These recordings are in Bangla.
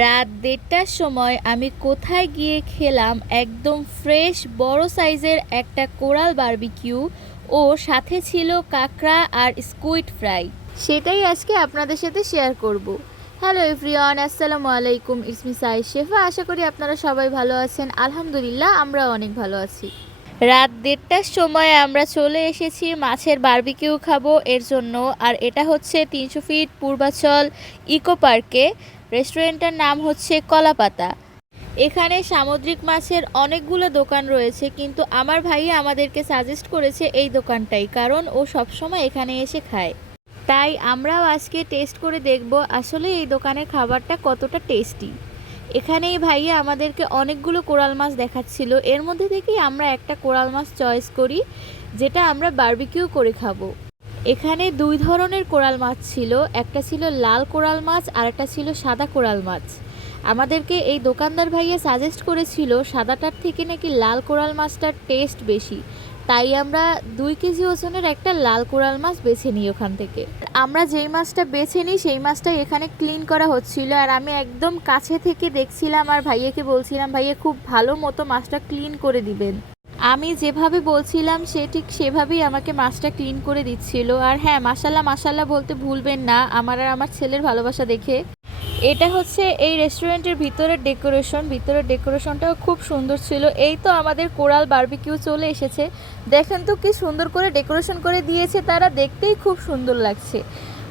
রাত দেড়টার সময় আমি কোথায় গিয়ে খেলাম একদম ফ্রেশ বড় সাইজের একটা কোরাল বার্বিকিউ ও সাথে ছিল কাঁকড়া আর স্কুইড ফ্রাই। সেটাই আজকে আপনাদের সাথে শেয়ার করব। হ্যালো এভরিওয়ান, আসসালামু আলাইকুম। ইসমি সাই শেফা। আশা করি আপনারা সবাই ভালো আছেন। আলহামদুলিল্লাহ আমরা অনেক ভালো আছি। রাত দেড়টার সময় আমরা চলে এসেছি মাছের বারবিকিউ খাব এর জন্য। আর এটা হচ্ছে তিনশো ফিট পূর্বাচল ইকো পার্কে। রেস্টুরেন্টটার নাম হচ্ছে কলাপাতা। এখানে সামুদ্রিক মাছের অনেকগুলো দোকান রয়েছে, কিন্তু আমার ভাই আমাদেরকে সাজেস্ট করেছে এই দোকানটাই, কারণ ও সবসময় এখানে এসে খায়। তাই আমরাও আজকে টেস্ট করে দেখব আসলে এই দোকানের খাবারটা কতটা টেস্টি এখানেই ভাইয়া আমাদেরকে অনেকগুলো কোরাল মাছ দেখাচ্ছিল। এর মধ্যে থেকেই আমরা একটা কোরাল মাছ চয়েস করি, যেটা আমরা বারবিকিউ করে খাব। এখানে দুই ধরনের কোরাল মাছ ছিল, একটা ছিল লাল কোরাল মাছ আর একটা ছিল সাদা কোরাল মাছ। আমাদেরকে এই দোকানদার ভাইয়া সাজেস্ট করেছিল, সাদাটার থেকে নাকি লাল কোরাল মাছটার টেস্ট বেশি। তাই আমরা দুই কেজি ওজনের একটা লাল কোরাল মাছ বেছে নিই ওখান থেকে। আমরা যেই মাছটা বেছে নিই, সেই মাছটাই এখানে ক্লিন করা হচ্ছিল আর আমি একদম কাছে থেকে দেখছিলাম আর ভাইয়াকে বলছিলাম, ভাইয়া, খুব ভালো মতো মাছটা ক্লিন করে দিবেন। আমি যেভাবে বলছিলাম, সে ঠিক সেভাবেই আমাকে মাছটা ক্লিন করে দিচ্ছিল। আর হ্যাঁ মাসাল্লাহ মাসাল্লাহ বলতে ভুলবেন না, আমার আর আমার ছেলের ভালোবাসা দেখে। এটা হচ্ছে এই রেস্টুরেন্টের ভিতরের ডেকোরেশন। ভিতরের ডেকোরেশনটাও খুব সুন্দর ছিল। এই তো আমাদের কোরাল বার্বিকিউ চলে এসেছে। দেখেন তো কি সুন্দর করে ডেকোরেশন করে দিয়েছে। তারা দেখতেই খুব সুন্দর লাগছে।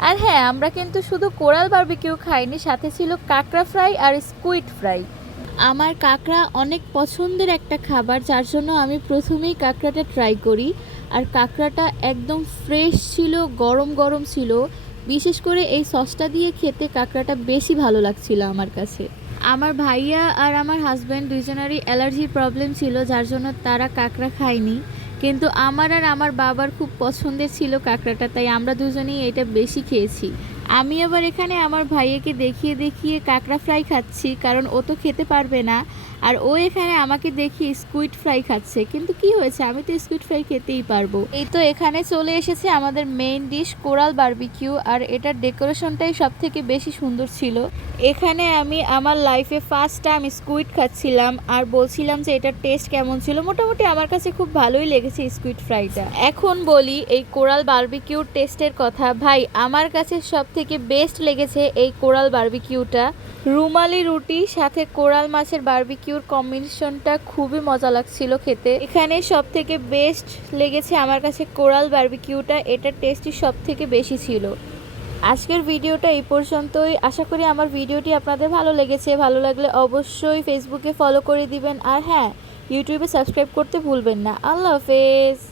আর হ্যাঁ আমরা কিন্তু শুধু কোরাল বার্বিকিউ খাইনি, সাথে ছিল কাঁকড়া ফ্রাই আর স্কুইড ফ্রাই। আমার কাঁকড়া অনেক পছন্দের একটা খাবার, যার জন্য আমি প্রথমেই কাঁকড়াটা ট্রাই করি। আর কাঁকড়াটা একদম ফ্রেশ ছিল, গরম গরম ছিল। বিশেষ করে এই সসটা দিয়ে খেতে কাঁকড়াটা বেশি ভালো লাগছিল আমার কাছে। আমার ভাইয়া আর আমার হাজব্যান্ড দুজনেরই অ্যালার্জির প্রবলেম ছিল, যার জন্য তারা কাঁকড়া খায়নি। কিন্তু আমার আর আমার বাবার খুব পছন্দের ছিল কাঁকড়াটা, তাই আমরা দুজনেই এটা বেশি খেয়েছি। আমি আবার এখানে আমার ভাইয়াকে দেখিয়ে দেখিয়ে কাঁকড়া ফ্রাই খাচ্ছি, কারণ ও তো খেতে পারবে না। আর ও এখানে আমাকে দেখি স্কুইড ফ্রাই খাচ্ছে। কিন্তু কি হয়েছে? আমি তো স্কুইড ফ্রাই খেতেই পারব। এই তো এখানে চলে এসেছে আমাদের মেইন ডিশ কোরাল বার্বিকিউ আর এটার ডেকোরেশনটাই সব থেকে বেশি সুন্দর ছিল। এখানে আমি আমার লাইফে ফার্স্ট টাইম স্কুইড খাচ্ছিলাম, আর বলছিলাম যে এটার টেস্ট কেমন ছিল। মোটামুটি আমার কাছে খুব ভালোই লেগেছে স্কুইড ফ্রাইটা এখন বলি এই কোরাল বারবিকিউর টেস্টের কথা। ভাই, আমার কাছে সব থেকে বেস্ট লেগেছে এই কোরাল বারবিকিউটা রুমালি রুটি, সাথে কোরাল মাছের বারবিকিউর কম্বিনেশনটা খুবই মজা লাগছিল খেতে। এখানে সব থেকে বেস্ট লেগেছে আমার কাছে কোরাল বারবিকিউটা এটার টেস্টই সব থেকে বেশি ছিল। আজকের ভিডিওটা এই পর্যন্তই। আশা করি আমার ভিডিওটি আপনাদের ভালো লেগেছে। ভালো লাগলে অবশ্যই ফেসবুকে ফলো করে দিবেন। আর হ্যাঁ ইউটিউবে সাবস্ক্রাইব করতে ভুলবেন না। আল্লাহ হাফেজ।